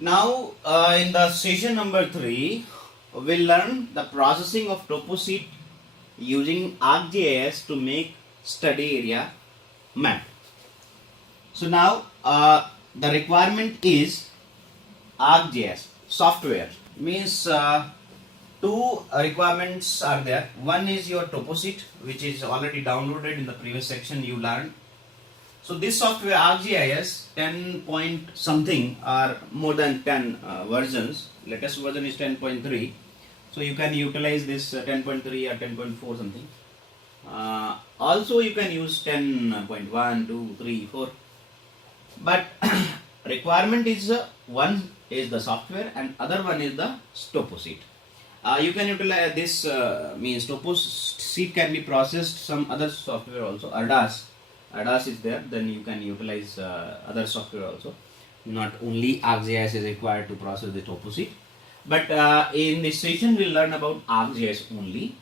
Now, in the session number 3, we'll learn the processing of topo using ArcGIS to make study area map. So now, the requirement is ArcGIS software. Means two requirements are there. One is your topo which is already downloaded in the previous section you learned. So this software ArcGIS 10 point something or more than 10 versions. Latest version is 10.3. So you can utilize this 10.3 or 10.4 something. Also you can use 10.1, 2, 3, 4. But requirement is one is the software and other one is the topo you can utilize this means topo can be processed some other software also. ADAS is there, then you can utilize other software also. Not only ArcGIS is required to process the topo but in this session we'll learn about ArcGIS only,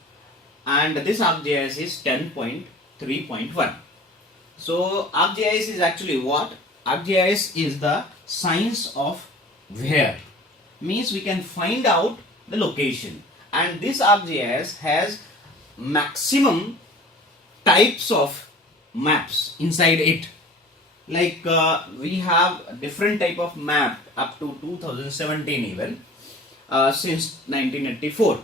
and this ArcGIS is 10.3.1. So ArcGIS is actually what? ArcGIS is the science of where, means we can find out the location, and this ArcGIS has maximum types of maps inside it. Like we have different type of map up to 2017 even since 1984.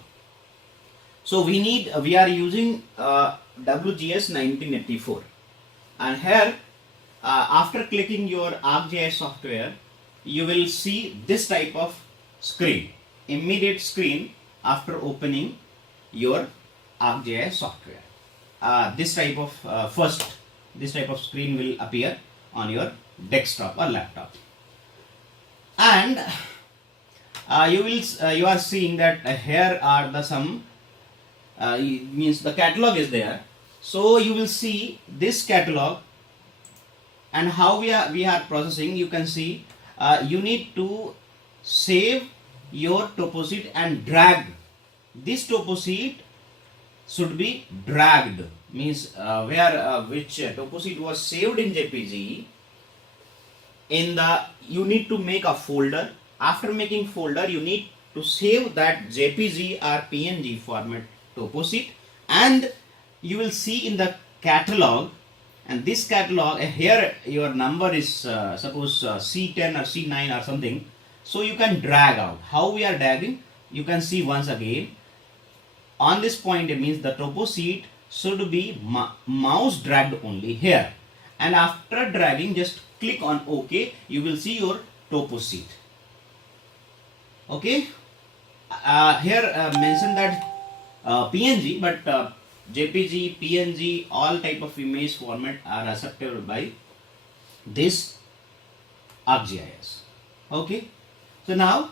So we are using WGS 1984, and here after clicking your ArcGIS software you will see this type of screen, immediate screen after opening your ArcGIS software. This type of this type of screen will appear on your desktop or laptop, and you are seeing that here are the some means the catalog is there. So you will see this catalog and how we are processing. You can see you need to save your topo and drag. This topo should be dragged, means which topo was saved in JPG. You need to make a folder. After making folder, you need to save that JPG or PNG format topo and you will see in the catalog. And this catalog here your number is suppose C10 or C9 or something. So you can drag out. How we are dragging? You can see once again. On this point, it means the topo should be mouse dragged only here, and after dragging just click on OK. You will see your topo okay. Here mention that PNG, but JPG, PNG, all type of image format are acceptable by this ArcGIS. Okay. So now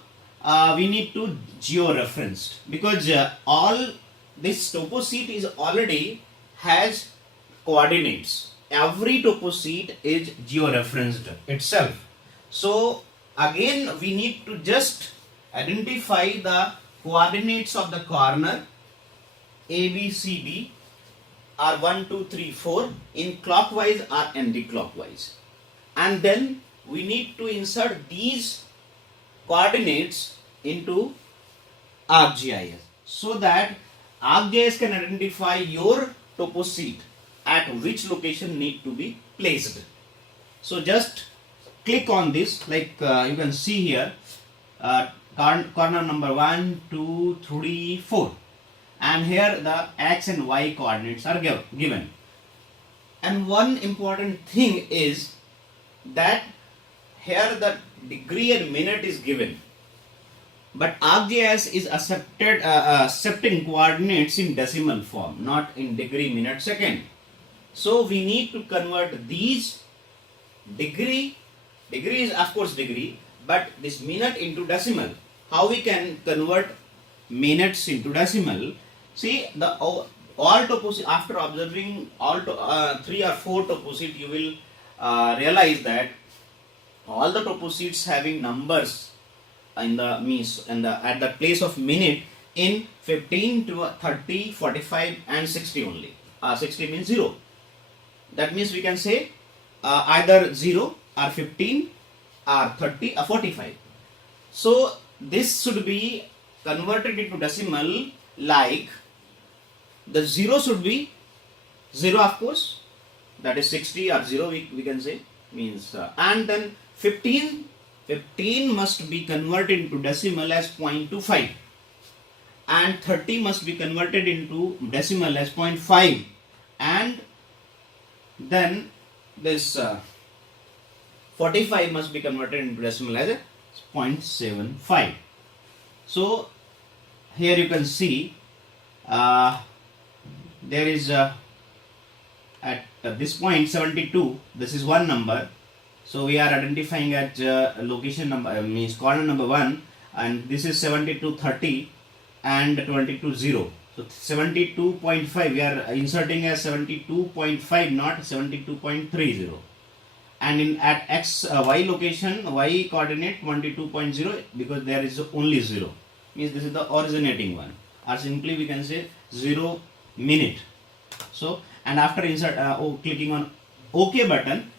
we need to geo-referenced, because all this topo is already has coordinates. Every topo is geo-referenced itself. So again we need to just identify the coordinates of the corner A, B, C, D are 1, 2, 3, 4 in clockwise or anti-clockwise, and then we need to insert these coordinates into ArcGIS so that ArcGIS can identify your topo at which location need to be placed. So just click on this, like you can see here, corner number 1, 2, 3, 4, and here the X and Y coordinates are given. And one important thing is that here the degree and minute is given, but ArcGIS is accepting coordinates in decimal form, not in degree, minute, second. So we need to convert these degree is of course degree, but this minute into decimal. How we can convert minutes into decimal? See, the all topo after observing all 3 or 4 topo you will realize that all the topo having numbers in the means and at the place of minute in 15 to 30, 45 and 60 only. 60 means 0. That means we can say either 0 or 15 or 30 or 45. So this should be converted into decimal, like the 0 should be 0, of course, that is 60 or 0 we can say, means and then 15 must be converted into decimal as 0.25, and 30 must be converted into decimal as 0.5, and then this 45 must be converted into decimal as 0.75. So here you can see there is at this point 72, this is one number, so we are identifying at location number, means corner number 1, and this is 72 30 and 22 0. So 72.5 we are inserting as 72.5, not 72.30, and in at x y location, y coordinate 22.0, because there is only 0, means this is the originating one, or simply we can say 0 minute. So, and after insert clicking on OK button,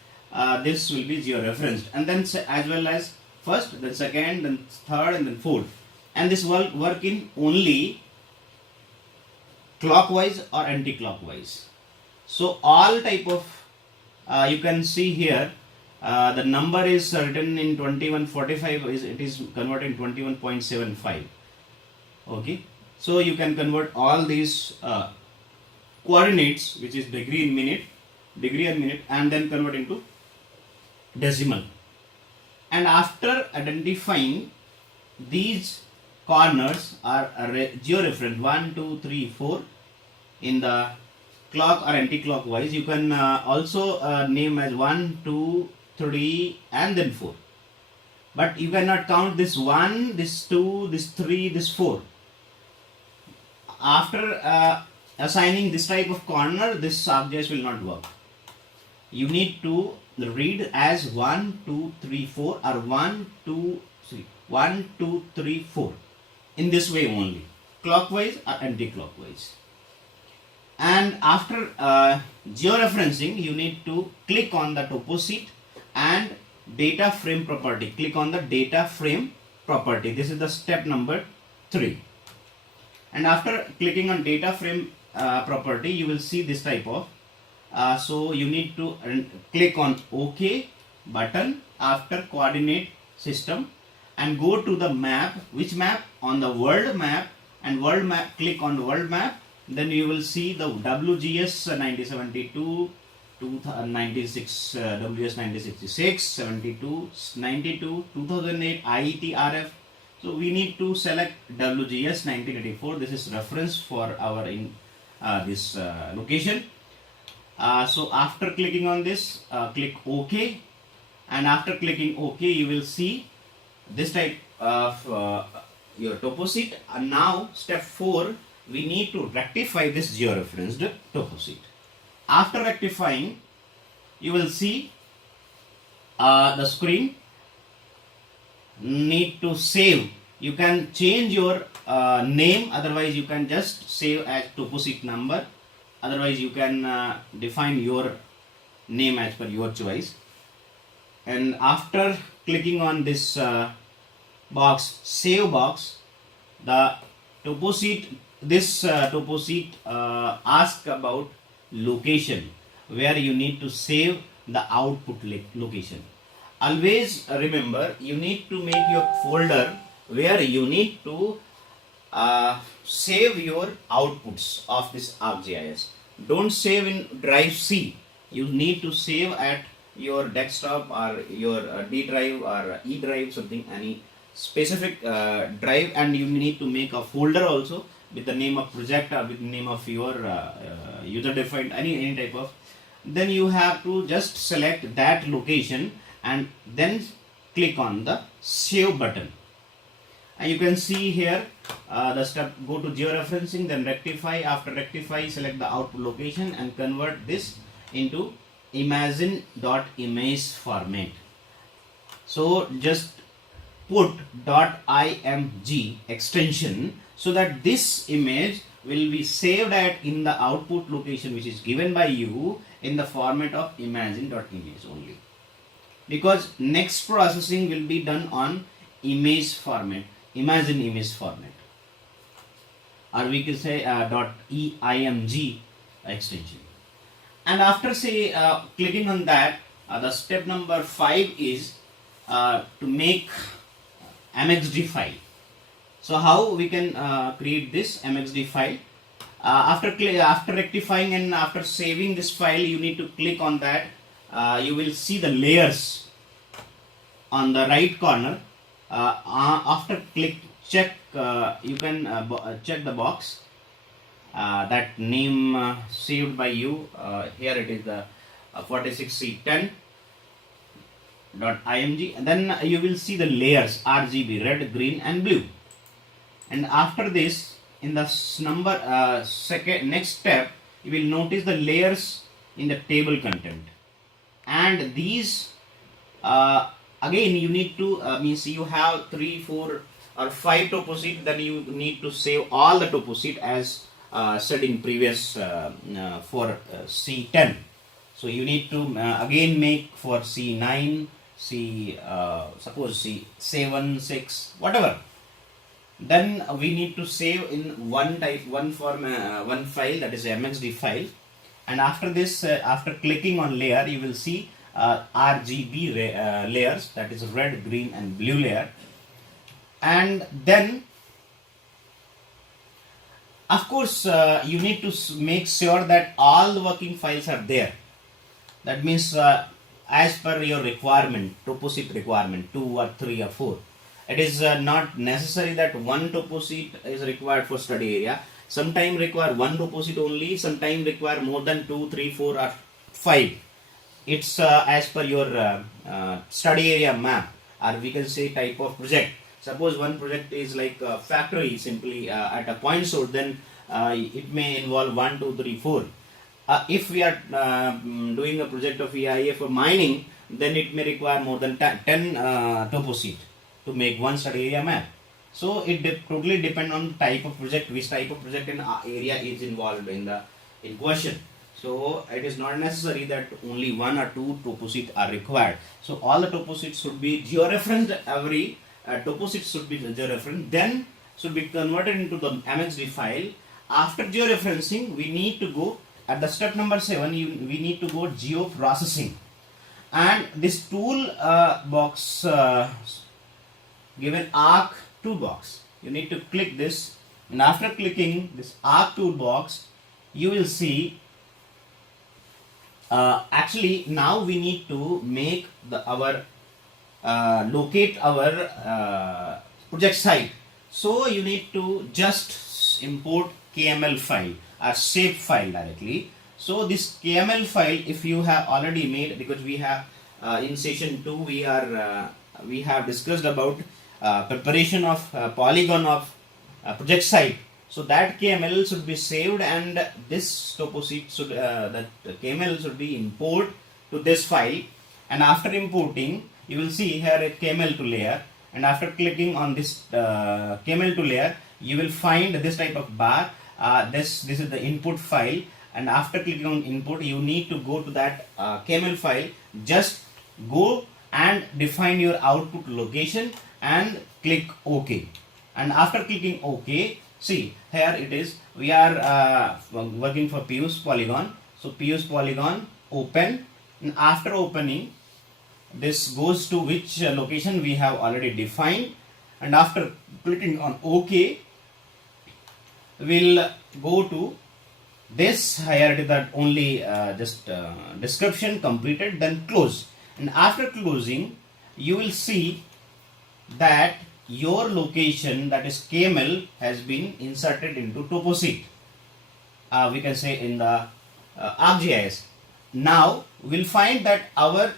this will be georeferenced, and then as well as first, then second, then third, and then fourth, and this will work in only clockwise or anti-clockwise. So all type of you can see here the number is written in 2145, it is converted in 21.75. Okay, so you can convert all these coordinates, which is degree and minute, and then convert into decimal. And after identifying these corners are georeferenced 1 2 3 4 in the clock or anti-clockwise, you can also name as 1 2 3 and then 4, but you cannot count this 1, this 2, this 3, this 4. After assigning this type of corner, this ArcGIS will not work. You need to read as 1 2 3 4 or 1 2 3 1 2 3 4 in this way only, clockwise or anti-clockwise. And after georeferencing, you need to click on the topo sheet and data frame property. Click on the data frame property. This is the step number 3. And after clicking on data frame property, you will see this type of so you need to click on OK button after coordinate system and go to the map. Which map? On the world map, and world map, click on the world map. Then you will see the WGS 9072, 96, WS 9066, 72, 92, 2008, IET RF. So we need to select WGS 1984. This is reference for our in this location. So after clicking on this, click OK, and after clicking OK, you will see this type of your topo sheet. And now step 4, we need to rectify this georeferenced topo sheet. After rectifying, you will see the screen. Need to save. You can change your name, otherwise you can just save as topo sheet number, otherwise you can define your name as per your choice. And after clicking on this box, save box, the topo sheet, this topo sheet asks about location, where you need to save the output location. Always remember, you need to make your folder where you need to save your outputs of this ArcGIS. Don't save in drive C. You need to save at your desktop or your D drive or E drive, something, any specific drive, and you need to make a folder also with the name of project or with the name of your user defined, any type of. Then you have to just select that location and then click on the save button. And you can see here the step, go to georeferencing, then rectify. After rectify, select the output location and convert this into imagine.image format. So just put .img extension so that this image will be saved at in the output location which is given by you in the format of imagine.image only, because next processing will be done on image format, imagine image format, or we can say .eimg extension. And after say clicking on that, the step number 5 is to make mxd file. So how we can create this mxd file? After rectifying and after saving this file, you need to click on that. You will see the layers on the right corner. After check, you can check the box that name saved by you. Here it is the 46c10.img, and then you will see the layers RGB, red, green and blue. And after this, in the next step, you will notice the layers in the table content, and these again you need to means you have 3, 4 or 5 topo sheet, then you need to save all the topo sheet as said in previous for C10. So you need to again make for C9, suppose C7, 6, whatever. Then we need to save in one file, that is mxd file. And after this, after clicking on layer, you will see RGB layers, that is red, green and blue layer. And then of course you need to make sure that all the working files are there. That means as per your requirement, topo sheet requirement, 2 or 3 or 4. It is not necessary that one topo sheet is required for study area. Sometimes require one topo sheet only, sometimes require more than 2, 3, 4 or 5. It's as per your study area map, or we can say type of project. Suppose one project is like a factory, simply at a point source, then it may involve 1, 2, 3, 4. If we are doing a project of EIA for mining, then it may require more than 10 topo sheet to make one study area map. So it totally depends on type of project, which type of project and area is involved in question. So it is not necessary that only 1 or 2 topo sheet are required. So all the topo sheets should be georeferenced. Every topo sheet should be georeferenced, then should be converted into the mxd file. After georeferencing, we need to go at the step number 7. We need to go geoprocessing, and this tool box given arc toolbox. You need to click this, and after clicking this arc toolbox, you will see actually now we need to make locate our project site. So you need to just import KML file or shape file directly. So this KML file, if you have already made, because we have in session 2 we have discussed about preparation of polygon of project site. So that KML should be saved, and this topo sheet should that KML should be imported to this file. And after importing, you will see here a KML to layer, and after clicking on this KML to layer, you will find this type of bar. This is the input file, and after clicking on input, you need to go to that KML file. Just go and define your output location and click OK. And after clicking OK, see here it is. We are working for Pius polygon. So Pius polygon, open, and after opening, this goes to which location we have already defined, and after clicking on OK, we'll go to this. Here it is that only just description completed, then close. And after closing, you will see that your location, that is KML, has been inserted into topo sheet. We can say in the ArcGIS. Now we'll find that our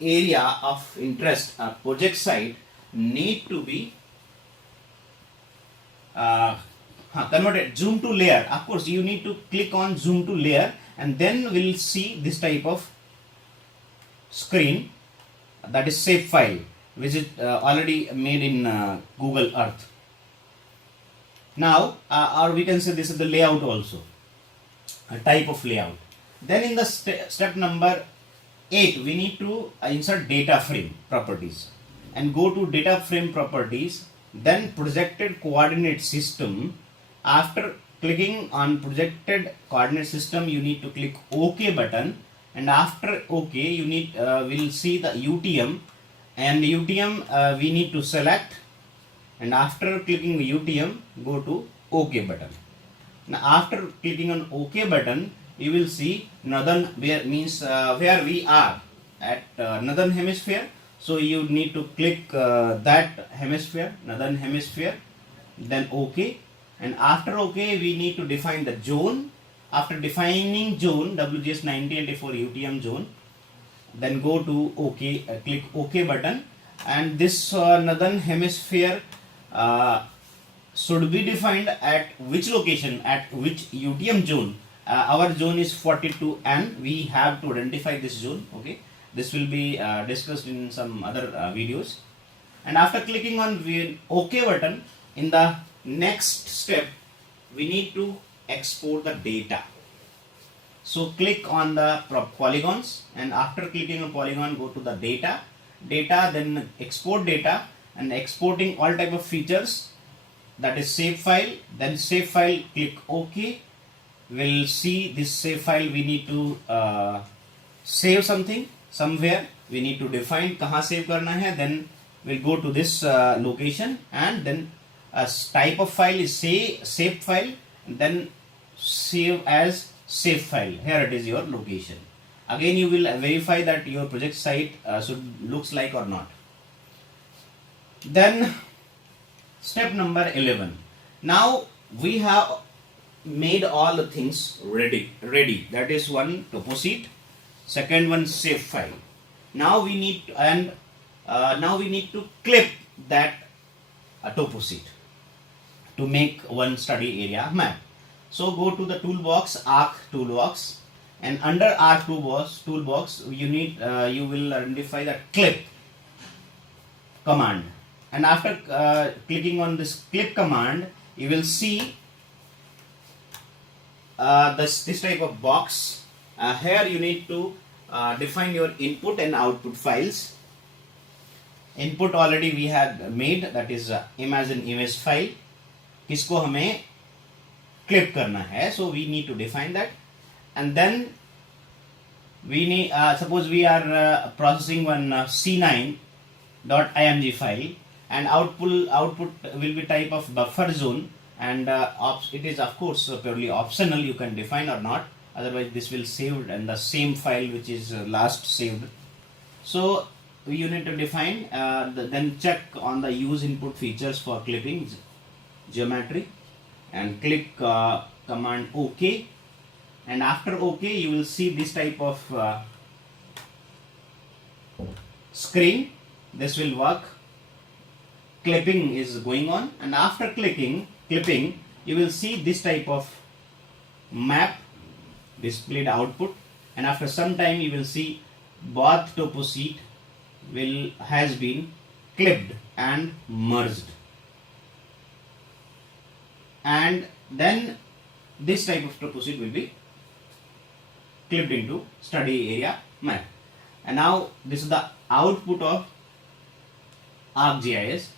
area of interest, project site, need to be converted, zoom to layer. Of course, you need to click on zoom to layer, and then we'll see this type of screen, that is shape file, which is already made in Google Earth. Now, or we can say this is the layout also, a type of layout. Then in the step number 8, we need to insert data frame properties. and go to data frame properties, then projected coordinate system. After clicking on projected coordinate system, you need to click OK button, and after OK you need will see the UTM, and UTM we need to select, and after clicking the UTM go to OK button. Now after clicking on OK button, you will see northern, where means where we are at northern hemisphere. So you need to click that hemisphere, northern hemisphere, then OK, and after OK we need to define the zone. After defining zone, WGS 9084 UTM zone, then go to OK, click OK button, and this northern hemisphere should be defined at which location, at which UTM zone. Our zone is 42N. We have to identify this zone. Okay, this will be discussed in some other videos. And after clicking on the OK button, in the next step we need to export the data. So click on the polygons, and after clicking on polygon, go to the data, then export data, and exporting all type of features, that is save file. Then save file, click OK. We'll see this save file. We need to save something somewhere. We need to define kahan save karna hai. Then we'll go to this location, and then type of file is save file, and then save as save file. Here it is your location. Again you will verify that your project site should looks like or not. Then step number 11. Now we have made all the things ready. That is one topo sheet, second one save file. Now we need to clip that topo sheet to make one study area map. So go to the toolbox, Arc toolbox, and under Arc toolbox you will identify the clip command, and after clicking on this clip command, you will see this type of box. Here you need to define your input and output files. Input already we had made, that is image file. किसको हमें clip करना है, so we need to define that. And then we need suppose we are processing one c9.img file, and output will be type of buffer zone, and it is of course purely optional, you can define or not, otherwise this will saved in the same file which is last saved. So you need to define, then check on the use input features for clipping geometry, and click command OK, and after OK you will see this type of screen. This will work. Clipping is going on, and after clipping you will see this type of map displayed output, and after some time you will see both topo sheet has been clipped and merged, and then this type of topo sheet will be clipped into study area map. And now this is the output of ArcGIS.